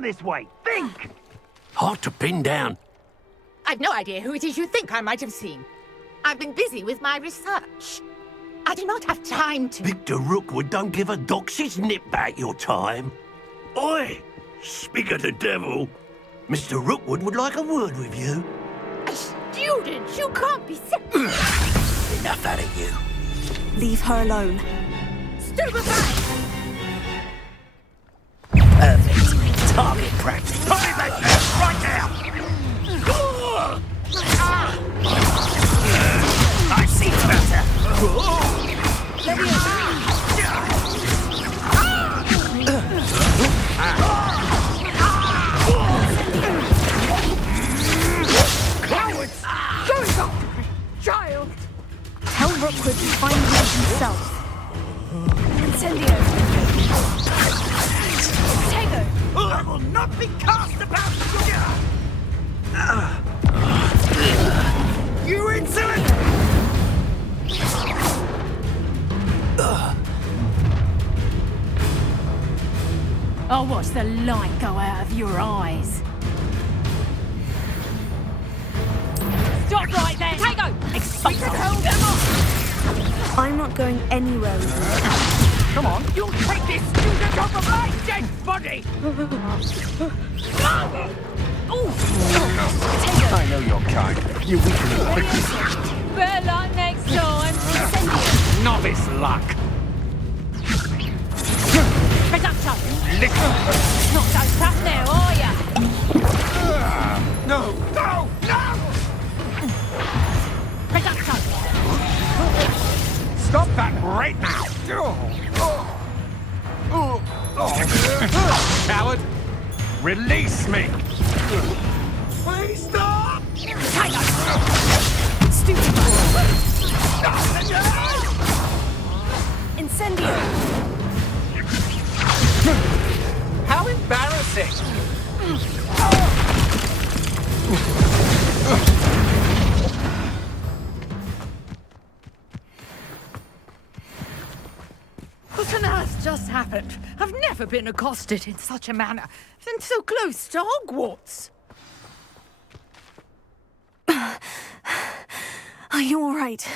come this way. Think! Hard to pin down. I've no idea who it is you think I might have seen. I've been busy with my research. I do not have time to... Victor Rookwood don't give a doxy's nip back your time. Oi! Speak of the devil. Mr. Rookwood would like a word with you. A student? You can't be so... Enough out of you. Leave her alone. Stupefy! Perfect. Target practice. Put it back there, right now! I see better. Cowards! Going up! Child! Tell Rookwood to find me himself. Incendio. Tego. I will not be cast about! You insolent! I'll watch the light go out of your eyes. Stop right there! Tego! Expect to hold them off! I'm not going anywhere with you. Come on, you'll take this student off of my dead body! I know your kind. You weaken them quickly. Better luck next time. Novice luck. Reducto! Little. Not so tough now, are ya? No. No! No! Reducto! Stop that right now. Coward. Release me. Please stop! Stupid. Incendio. How embarrassing. What on earth just happened? I've never been accosted in such a manner, and so close to Hogwarts. Are you all right?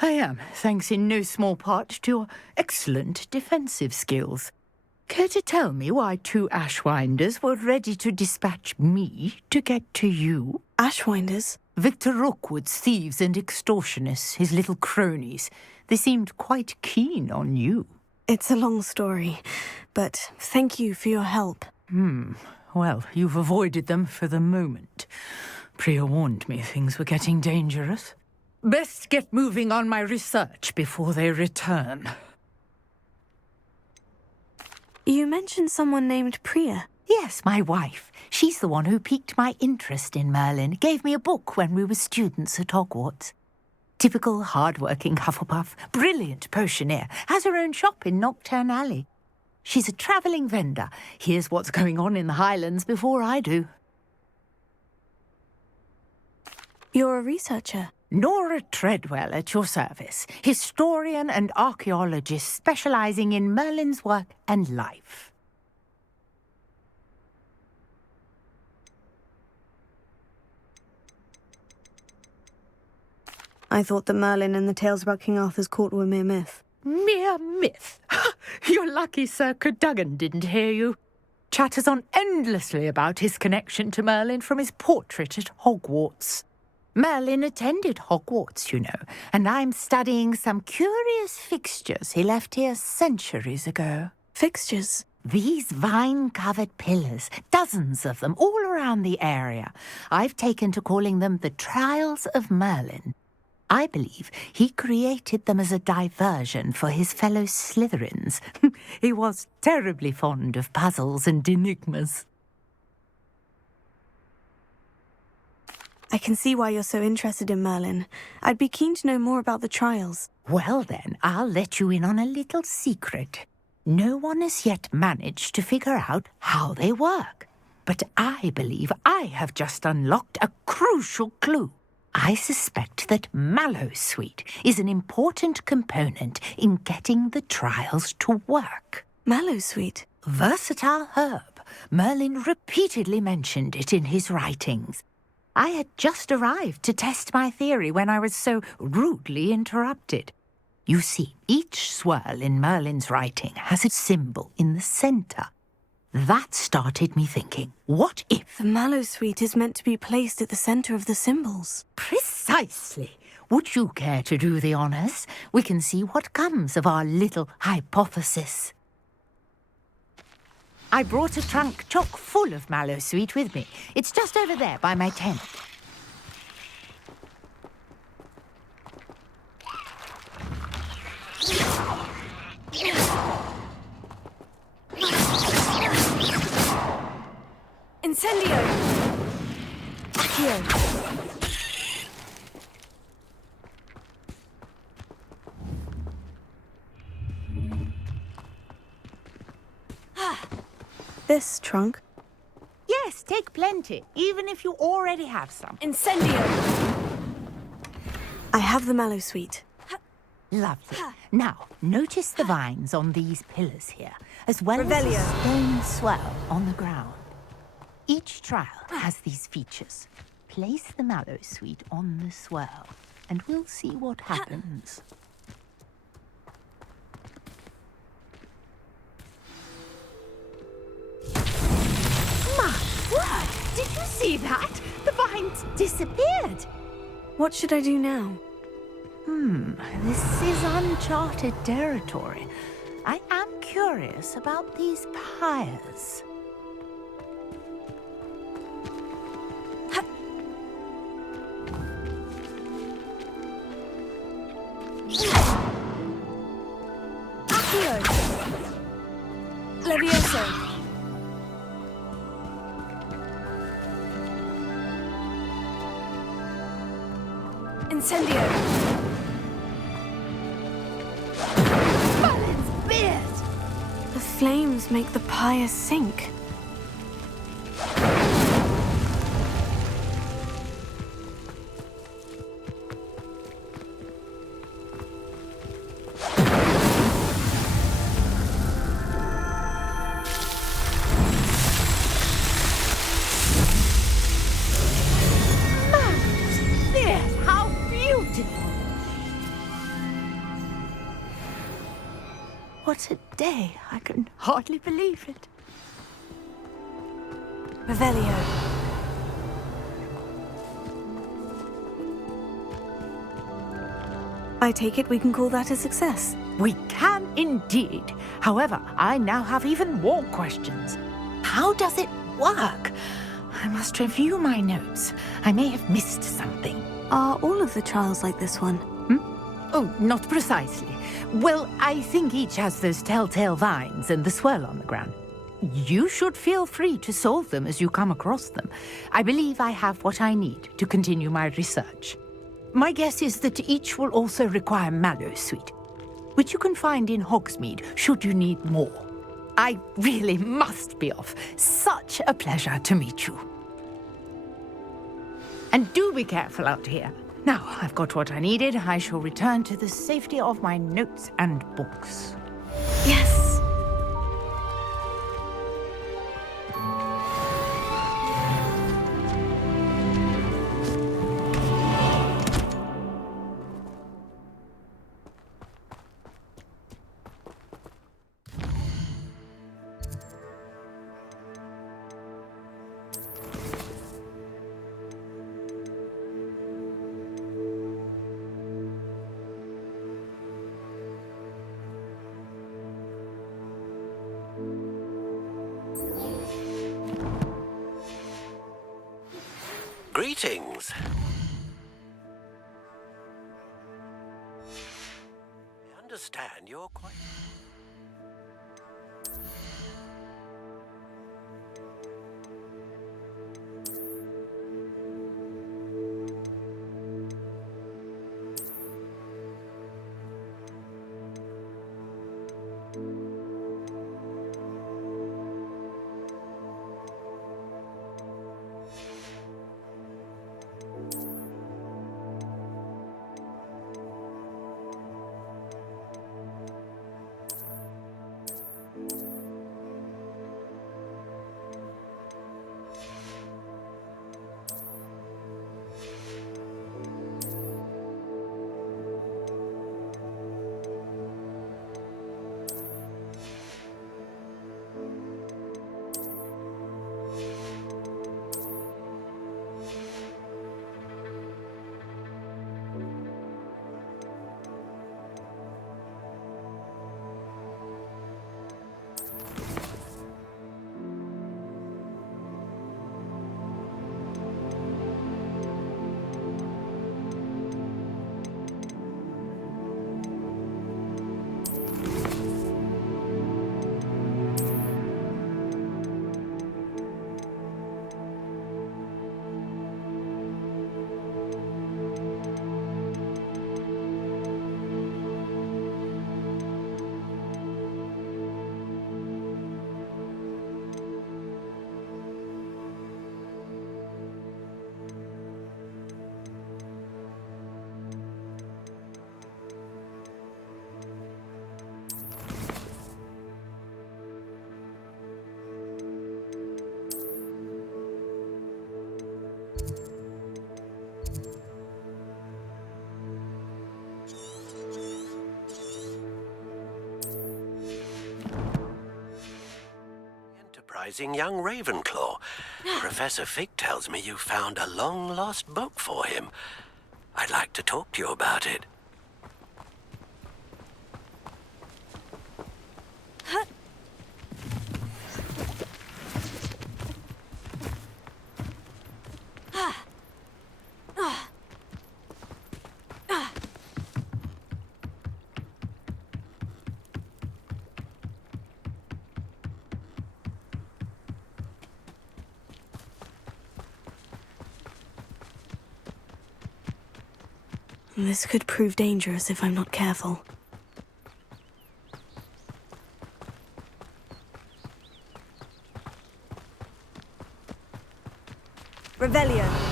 I am, thanks in no small part to your excellent defensive skills. Care to tell me why two Ashwinders were ready to dispatch me to get to you? Ashwinders? Victor Rookwood's thieves and extortionists, his little cronies. They seemed quite keen on you. It's a long story, but thank you for your help. Well, you've avoided them for the moment. Priya warned me things were getting dangerous. Best get moving on my research before they return. You mentioned someone named Priya. Yes, my wife. She's the one who piqued my interest in Merlin, gave me a book when we were students at Hogwarts. Typical hard-working Hufflepuff, brilliant potioneer, has her own shop in Nocturne Alley. She's a travelling vendor, hears what's going on in the Highlands before I do. You're a researcher. Nora Treadwell at your service, historian and archaeologist specialising in Merlin's work and life. I thought that Merlin and the tales about King Arthur's court were mere myth. Mere myth? You're lucky Sir Cadogan didn't hear you. Chatters on endlessly about his connection to Merlin from his portrait at Hogwarts. Merlin attended Hogwarts, you know, and I'm studying some curious fixtures he left here centuries ago. Fixtures? These vine-covered pillars, dozens of them, all around the area. I've taken to calling them the Trials of Merlin. I believe he created them as a diversion for his fellow Slytherins. He was terribly fond of puzzles and enigmas. I can see why you're so interested in Merlin. I'd be keen to know more about the trials. Well then, I'll let you in on a little secret. No one has yet managed to figure out how they work. But I believe I have just unlocked a crucial clue. I suspect that Mallowsweet is an important component in getting the trials to work. Mallowsweet? Versatile herb, Merlin repeatedly mentioned it in his writings. I had just arrived to test my theory when I was so rudely interrupted. You see, each swirl in Merlin's writing has a symbol in the centre. That started me thinking, what if... The mallow sweet is meant to be placed at the centre of the symbols. Precisely. Would you care to do the honours? We can see what comes of our little hypothesis. I brought a trunk chock full of mallow sweet with me. It's just over there by my tent. Incendio! Accio! This trunk? Yes, take plenty, even if you already have some. Incendio! I have the mallow sweet. Lovely. Now, notice the vines on these pillars here, as well Revelio. as a stone swell on the ground. Each trial has these features. Place the mallow sweet on the swell, and we'll see what happens. My word! Did you see that? The vines disappeared. What should I do now? This is uncharted territory. I am curious about these pyres. Accio! Levioso! Incendio! Merlin's beard! The flames make the pyre sink. Merlin's beard! How beautiful! What a day! I can hardly believe it. Revelio. I take it we can call that a success. We can indeed. However, I now have even more questions. How does it work? I must review my notes. I may have missed something. Are all of the trials like this one? Oh, not precisely. Well, I think each has those telltale vines and the swirl on the ground. You should feel free to solve them as you come across them. I believe I have what I need to continue my research. My guess is that each will also require mallow sweet, which you can find in Hogsmeade should you need more. I really must be off. Such a pleasure to meet you. And do be careful out here. Now I've got what I needed, I shall return to the safety of my notes and books. Yes! Greetings. I understand you're quite... enterprising young Ravenclaw. Professor Fig tells me you found a long-lost book for him. I'd like to talk to you about it. This could prove dangerous if I'm not careful. Revelio.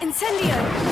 Incendio!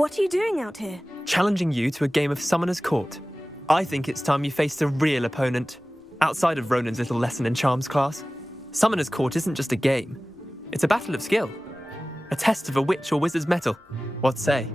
What are you doing out here? Challenging you to a game of Summoner's Court. I think it's time you faced a real opponent, outside of Ronan's little lesson in charms class. Summoner's Court isn't just a game. It's a battle of skill. A test of a witch or wizard's mettle. What say?